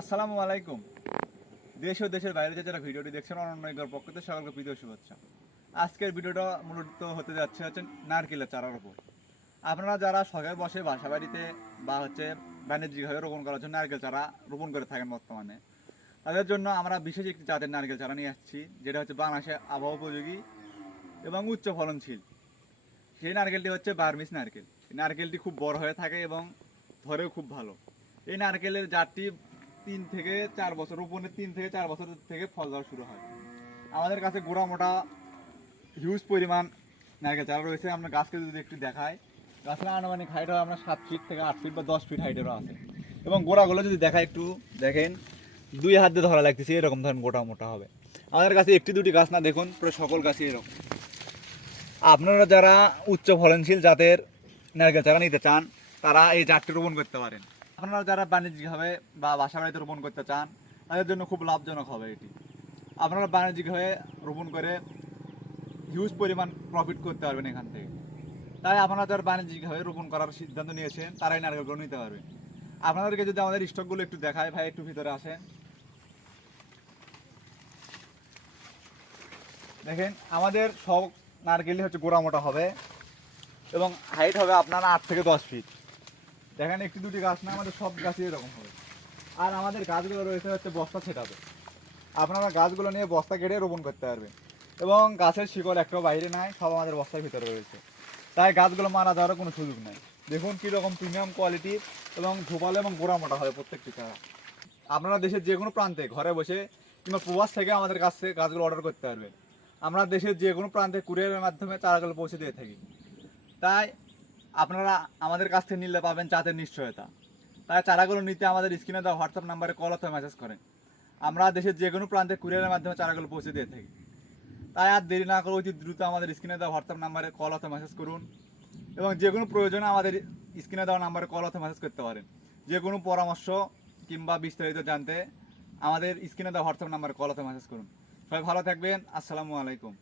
আসসালামু আলাইকুম। দেশ ও দেশের বাইরে যারা ভিডিওটি দেখছেন অনন্যর পক্ষ থেকে সকলকে প্রীতি ও শুভেচ্ছা। আজকের ভিডিওটা মূলত হতে যাচ্ছে নারকেলের চারার উপর। আপনারা যারা শখের বসে বাসা বাড়িতে বা বাণিজ্যিকভাবে রোপণ করার জন্য নারকেল চারা রোপণ করে থাকেন বর্তমানে, তাদের জন্য আমরা বিশেষ একটি জাতের নারকেল চারা নিয়ে আসছি, যেটা হচ্ছে বাংলাদেশে আবহাওয়া উপযোগী এবং উচ্চ ফলনশীল। সেই নারকেলটি হচ্ছে বার্মিস নারকেল। এই নারকেলটি খুব বড় হয়ে থাকে এবং ধরেও খুব ভালো। এই নারকেলের জাতটি 3 থেকে 4 বছর রোপণের 3 থেকে 4 বছর থেকে ফল দেওয়া শুরু হয়। আমাদের কাছে গোড়া মোটা হিউজ পরিমাণ নারকেল চারা রয়েছে। আমরা গাছকে যদি একটু দেখাই, গাছের আনুমানিক হাইট হয় আপনার 7 ফিট থেকে 8 ফিট বা 10 ফিট হাইটেরও আছে। এবং গোড়াগুলো যদি দেখাই একটু দেখেন, 2 হাত দিয়ে ধরা লাগতেছে, এরকম ধরেন গোটা মোটা হবে। আমাদের কাছে একটি দুটি গাছ না, দেখুন পুরো সকল গাছই এরকম। আপনারা যারা উচ্চ ফলনশীল জাতের নারকেল চারা নিতে চান, তারা এই জাতটি রোপণ করতে পারেন। আপনারা যারা বাণিজ্যিকভাবে বা বাসা বাড়িতে রোপণ করতে চান, তাদের জন্য খুব লাভজনক হবে এটি। আপনারা বাণিজ্যিকভাবে রোপণ করে হিউজ পরিমাণ প্রফিট করতে পারবেন এখান থেকে। তাই আপনারা যারা বাণিজ্যিকভাবে রোপণ করার সিদ্ধান্ত নিয়েছেন, তারাই নারকেলগুলো নিতে পারবেন। আপনাদেরকে যদি আমাদের স্টকগুলো একটু দেখায়, ভাই একটু ভিতরে আসেন। দেখেন আমাদের সব নারকেলই হচ্ছে গোড়া মোটা হবে এবং হাইট হবে আপনার 8 থেকে 10 ফিট। দেখেন একটি দুটি গাছ না, আমাদের সব গাছই এরকম হবে। আর আমাদের গাছগুলো রয়েছে হচ্ছে বস্তা ছেটাবে। আপনারা গাছগুলো নিয়ে বস্তা কেটে রোপণ করতে পারবেন এবং গাছের শিকড় একটাও বাইরে নাই, সব আমাদের বস্তার ভিতরে রয়েছে। তাই গাছগুলো মারা যাওয়ার কোনো সুযোগ নেই। দেখুন কীরকম প্রিমিয়াম কোয়ালিটির এবং ঝোপালো এবং গোড়া মোটা হবে প্রত্যেকটি চারা। আপনারা দেশের যে কোনো প্রান্তে ঘরে বসে কিংবা প্রবাস থেকে আমাদের কাছ থেকে গাছগুলো অর্ডার করতে পারবেন। আমরা দেশের যে কোনো প্রান্তে কুরিয়ারের মাধ্যমে চারাগুলো পৌঁছে দিয়ে থাকি। তাই আপনারা আমাদের কাছ থেকে নিলে পাবেন জাতের নিশ্চয়তা। তাই চারাগুলো নিতে আমাদের স্ক্রিনে দেওয়া হোয়াটসঅ্যাপ নাম্বারে কল অথবা মেসেজ করেন। আমরা দেশের যে কোনো প্রান্তে কুরিয়ারের মাধ্যমে চারাগুলো পৌঁছে দিয়ে থাকি। তাই আর দেরি না করে অতি দ্রুত আমাদের স্ক্রিনে দেওয়া হোয়াটসঅ্যাপ নাম্বারে কল অথবা মেসেজ করুন এবং যে কোনো প্রয়োজনে আমাদের স্ক্রিনে দেওয়া নাম্বারে কল অথবা মেসেজ করতে পারেন। যে কোনো পরামর্শ কিংবা বিস্তারিত জানতে আমাদের স্ক্রিনে দেওয়া হোয়াটসঅ্যাপ নাম্বারে কল অথবা মেসেজ করুন। সবাই ভালো থাকবেন। আসসালামু আলাইকুম।